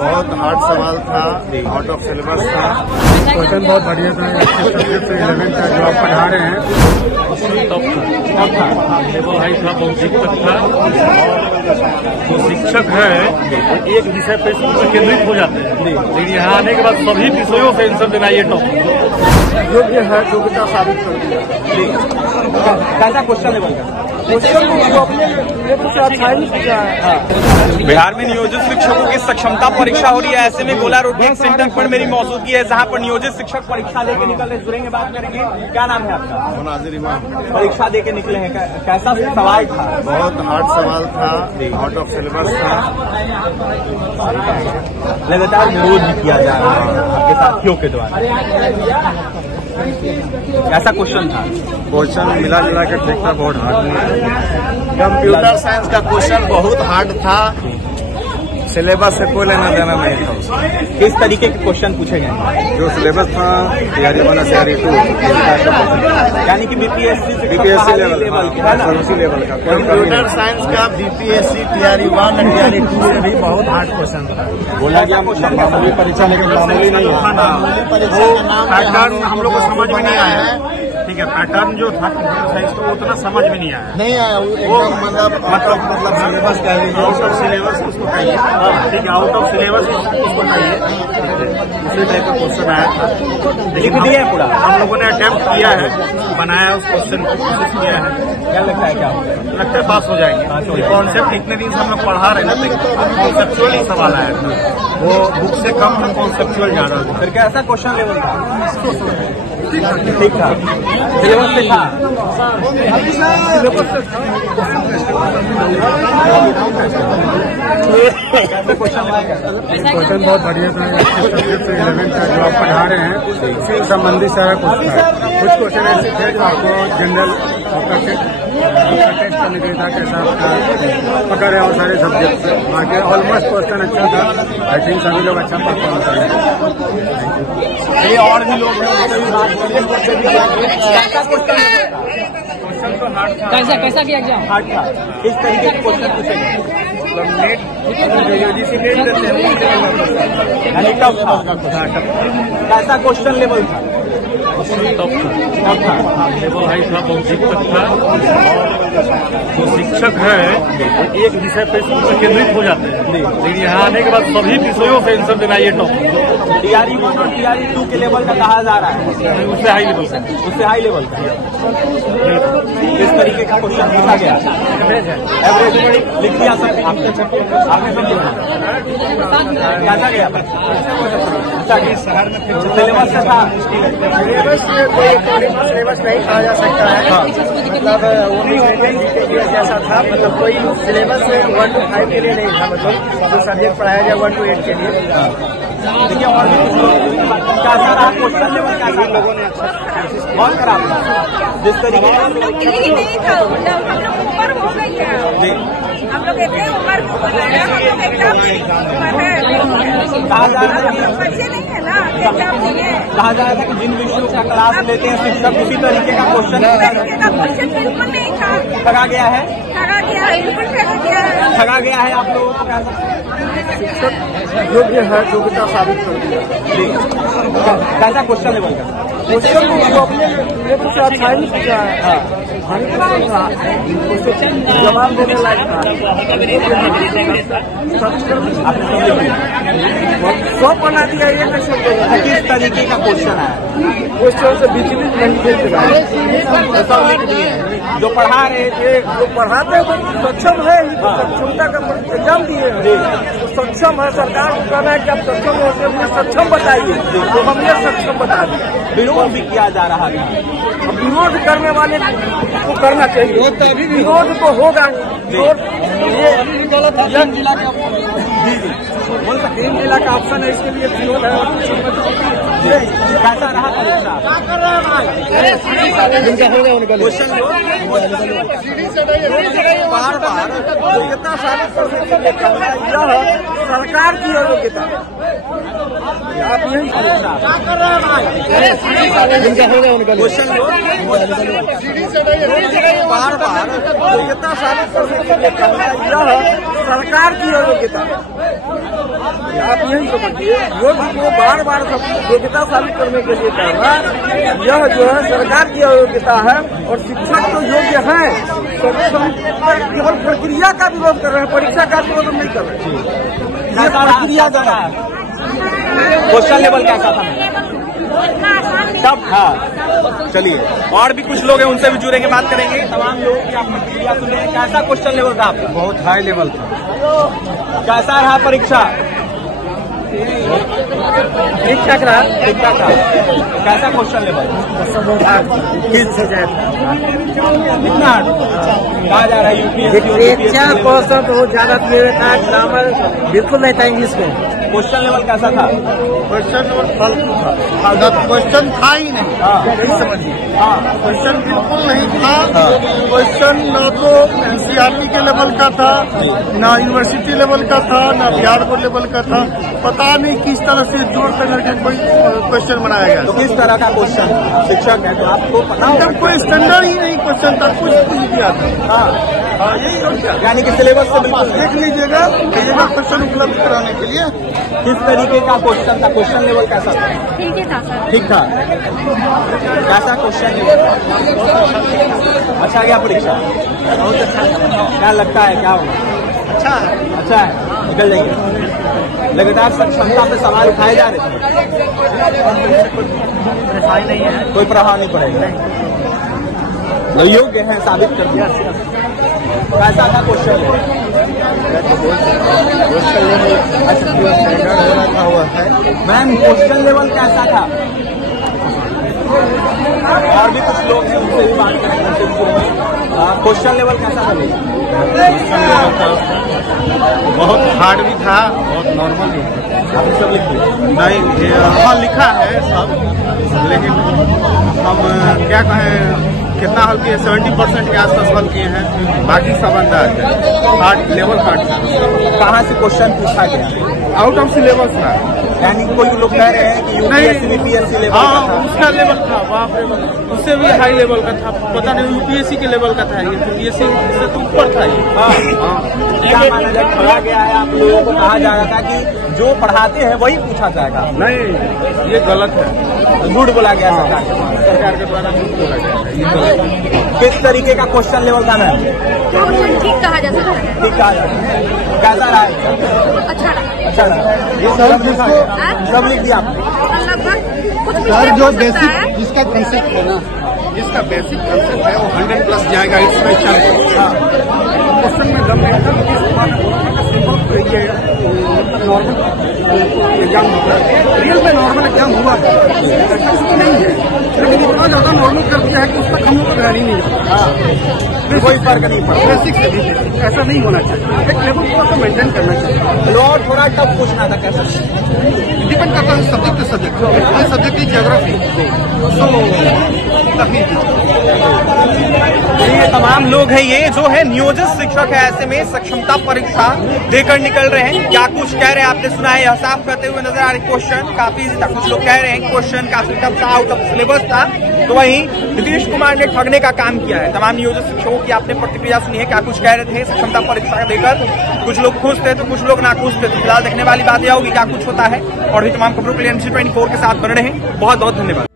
बहुत हार्ड सवाल था, आउट ऑफ सिलेबस था। क्वेश्चन बहुत बढ़िया था। 11 का जो आप पढ़ा रहे हैं लेवल हाई था, बहुत दिक्कत था। जो शिक्षक है एक विषय पे केंद्रित हो जाते हैं, लेकिन यहाँ आने के बाद सभी विषयों से आंसर देना ये टॉपिक योग्य है, योग्यता साबित कर दिया। कैसा क्वेश्चन लेवल का बिहार में नियोजित शिक्षकों की सक्षमता परीक्षा हो रही है। ऐसे में गोला रोड के सेंटर पर मेरी मौजूदगी है, जहां पर नियोजित शिक्षक परीक्षा देके निकल रहे। जुड़ेंगे, बात करेंगे। क्या नाम है आपका? मुनाजिर इमाम। परीक्षा देके निकले हैं, कैसा सवाल था? बहुत हार्ड सवाल था, आउट ऑफ सिलेबस था। लगातार विरोध भी किया जा रहा है आपके साथियों के द्वारा। ऐसा क्वेश्चन था? क्वेश्चन मिला जुला के ठीक था, बहुत हार्ड नहीं। कंप्यूटर साइंस का क्वेश्चन बहुत हार्ड था, सिलेबस से कोई लेना देना नहीं था। किस तरीके के क्वेश्चन पूछे गए? जो सिलेबस था तैयारी 1 तैयारी 2, यानी कि बीपीएससी लेवल का। कंप्यूटर साइंस का बीपीएससी तैयारी 1 और तैयारी 2 से भी बहुत हार्ड क्वेश्चन था। बोला गया मामूली परीक्षा, लेकिन मामूली नहीं है। पैटर्न हम लोग को समझ में नहीं आया है। ठीक है, पैटर्न जो था कंप्यूटर साइंस तो उतना समझ में नहीं आया। नहीं आया वो मतलब सिलेबस कह लीजिए, आउट ऑफ सिलेबस उसको कहिए। ठीक है, आउट ऑफ सिलेबस उसको कहिए। उसी टाइप का क्वेश्चन आया था, लिख दिया है पूरा। हम लोगों ने अटेम्प्ट किया है, बनाया उस क्वेश्चन को, कोशिश किया है। क्या लगता है, क्या लगता है पास हो जाएंगे। कॉन्सेप्ट इतने दिन से हम लोग पढ़ा रहे थे, कॉन्सेप्चुअल ही सवाल आया था, वो बुक से कम कॉन्सेप्चुअल ज्यादा था। फिर कैसा क्वेश्चन लेवल था? ठीक था, सिलेबस से था। क्वेश्चन बहुत बढ़िया था। 11 का जो आप पढ़ा रहे हैं उससे संबंधित सारा क्वेश्चन है। कुछ क्वेश्चन ऐसे थे जो आपको जनरल टेस्ट करने के लिए था, कैसा आपका पकड़ है और सारे सब्जेक्ट से। बाकी ऑलमोस्ट क्वेश्चन अच्छा था। आई थिंक सभी लोग अच्छा परफॉर्म करेंगे। ये और भी लोग हैं, कैसा किया एग्जाम? हार्ड था। किस तरीके के क्वेश्चन पूछे गए? यानी टफ था। कैसा क्वेश्चन लेवल था? लेवल हाई था, बहुत दिक्कत था। जो शिक्षक है एक विषय पे केंद्रित हो जाते हैं, लेकिन यहाँ आने के बाद सभी विषयों से आंसर देना ये टॉपिक तैयारी 1 और तैयारी 2 के लेवल का कहा जा रहा है। उससे हाई लेवल का। उससे हाई लेवल का किस तरीके का क्वेश्चन पूछा गया? एवरेज लिख दिया सर आपने सब लिखा। कैसा गया? सिलेबस से था। सिलेबस नहीं कहा जा सकता है, मतलब वो भी जैसा था, मतलब कोई सिलेबस 1 to 5 के लिए नहीं था, मतलब जो सब्जेक्ट पढ़ाया गया 1 to 8 के लिए। देखिए और कैसा रहा क्वेश्चन लेवल? कैसा लोगों ने बहुत खराब था। जिस तरीके का हम लोग यही नहीं था, हम लोग ऊपर हो गई है। हम लोग इतने ऊपर हो गए हैं, हम लोग एग्जाम कहा जा रहा है, बच्चे नहीं है ना एग्जाम देंगे। कहा जा रहा था कि जिन विषयों का क्लास लेते हैं शिक्षक उसी तरीके का क्वेश्चन बिल्कुल नहीं था। ठगा गया है, बिल्कुल ठगा गया है। ठगा गया है आप लोगों को। योग्य है, योग्यता साबित कर दिया। कैसा क्वेश्चन लेवल का? जवाब देने लायक था। 100 बना दिया, ये कैसे? किस तरीके का क्वेश्चन है? क्वेश्चन से विचलित नहीं देते जो पढ़ा रहे थे, जो पढ़ाते हैं तो सक्षम है, सक्षमता का एग्जाम दिए हैं तो सक्षम है। सरकार को कहना है कि आप सक्षम हो, सक्षम बताइए, तो हमने सक्षम बता दिया। विरोध भी किया जा रहा था। विरोध करने वाले को करना चाहिए, विरोध तो होगा। ये गलत है। जिला का बोल सकते हैं, जिला का ऑप्शन है, इसके लिए विरोध है। कैसा रहा परीक्षा? बार बार योग्यता साबित करने के लिए कहना, यह सरकार की अयोग्यता। आप यही परीक्षा बार बार योग्यता साबित करने के लिए कहना, यह सरकार की अयोग्यता। आप यही समझिए, योग्य को बार बार योग्यता साबित करने के लिए कहना, यह जो है सरकार की अयोग्यता है। और शिक्षक तो योग्य है, तो केवल प्रक्रिया का विरोध कर रहे हैं, परीक्षा का विरोध नहीं कर रहे। ये प्रक्रिया जरा क्वेश्चन लेवल कैसा था तब? हाँ, चलिए और भी कुछ लोग हैं, उनसे भी जुड़ेंगे, बात करेंगे। तमाम लोग की आप प्रतिक्रिया सुने, कैसा क्वेश्चन लेवल था आपका? बहुत हाई लेवल था। कैसा रहा परीक्षा? ठीक ठाक रहा। ठीक ठाक था। कैसा क्वेश्चन लेवल? कितना कहा जा रहा है? लिटरेचर क्वेश्चन बहुत ज्यादा क्लियर था, ग्रामर बिल्कुल नहीं था इंग्लिश में। क्वेश्चन लेवल कैसा था? क्वेश्चन फालतू था, क्वेश्चन था ही नहीं। नहीं समझिए, क्वेश्चन बिल्कुल नहीं था। क्वेश्चन न तो एनसीईआरटी के लेवल का था, ना यूनिवर्सिटी लेवल का था, ना बिहार बोर्ड लेवल का था। पता नहीं किस तरह से जोड़ करके कोई क्वेश्चन बनाया गया। तो किस तरह का क्वेश्चन? शिक्षक है तो आपको पता होगा। कोई स्टैंडर्ड ही नहीं क्वेश्चन था, कुछ दिया था। हाँ, यही और क्या, यानी कि सिलेबस से बिल्कुल देख लीजिएगा क्वेश्चन उपलब्ध कराने के लिए। किस तरीके का क्वेश्चन था? क्वेश्चन लेवल कैसा था? ठीक ही था सर। ठीक था। कैसा क्वेश्चन लेवल? अच्छा गया परीक्षा? बहुत अच्छा। क्या लगता है क्या होगा? अच्छा है, अच्छा है, निकल जाएंगे। लगातार क्षमता पे सवाल उठाए जा रहे थे, परेशानी नहीं है, कोई प्रभाव नहीं पड़ेगा, योग्य है साबित कर दिया। कैसा था क्वेश्चन? मैम क्वेश्चन लेवल कैसा था? और भी कुछ लोग हैं, उनसे भी बात करेंगे। क्वेश्चन लेवल कैसा था? बहुत हार्ड भी था, बहुत नॉर्मल भी था। आपने सब लिख लिया? नहीं, हाँ लिखा है सब, लेकिन हम क्या कहें, कितना हल किए? 70% के आसपास हल किए हैं, बाकी सब अंदाज है। हार्ड लेवल हार्ड था। कहाँ से क्वेश्चन पूछा गया? आउट ऑफ सिलेबस था, यानी कोई लोग कह रहे हैं कि यूपीएससी बीपीएससी लेवल का था। उसका लेवल था, बाप रे बाप, उससे भी हाई लेवल का था। पता नहीं यूपीएससी के लेवल का था, ये यूपीएससी से तो ऊपर था ये। क्या माना जब पढ़ा गया है, आप लोगों को कहा जा रहा था कि जो पढ़ाते हैं वही पूछा जाएगा? नहीं, ये गलत है, झूठ बोला गया सरकार के द्वारा झूठ बोला गया। किस तरीके का क्वेश्चन लेवल था मैम? ठीक कहा जा सकता है। ठीक कहा जाता है। कैसा रहा? अच्छा रहा। अच्छा रहा। ये सब लिख दिया आपने? लगभग सर जो बेसिक जिसका कंसेप्ट है ना, जिसका बेसिक कंसेप्ट है वो 100+ जाएगा इसमें। क्वेश्चन में दम नहीं था, नॉर्मल एग्जाम होता है, रियल में नॉर्मल एग्जाम हुआ है, नहीं है, लेकिन इतना ज्यादा नॉर्मल कर दिया है कि उस तक हम लोग को ध्यान ही नहीं है। कोई फर्क नहीं पड़ा। बेसिक से भी ऐसा नहीं होना चाहिए, एक लेवल को मेंटेन करना चाहिए। और थोड़ा टफ पूछना था कैसा? डिपेंड करता है सब्जेक्ट टू सब्जेक्ट। हर सब्जेक्ट की ज्योग्राफी ये तमाम लोग हैं, ये जो है नियोजित शिक्षक है, ऐसे में सक्षमता परीक्षा देकर निकल रहे हैं। क्या कुछ कह रहे हैं आपने सुना है, यह साफ करते हुए नजर आ रहे। क्वेश्चन काफी कुछ लोग कह रहे हैं क्वेश्चन काफी टफ था, आउट ऑफ सिलेबस था, तो वहीं नीतीश कुमार ने ठगने का काम किया है। तमाम नियोजित शिक्षकों की आपने प्रतिक्रिया सुनी है, क्या कुछ कह रहे थे सक्षमता परीक्षा लेकर। कुछ लोग खुश थे तो कुछ लोग नाखुश थे। तो फिलहाल देखने वाली बात यह होगी क्या कुछ होता है। और भी तमाम खबरों के लिए NC24 के साथ बने रहें। बहुत बहुत धन्यवाद।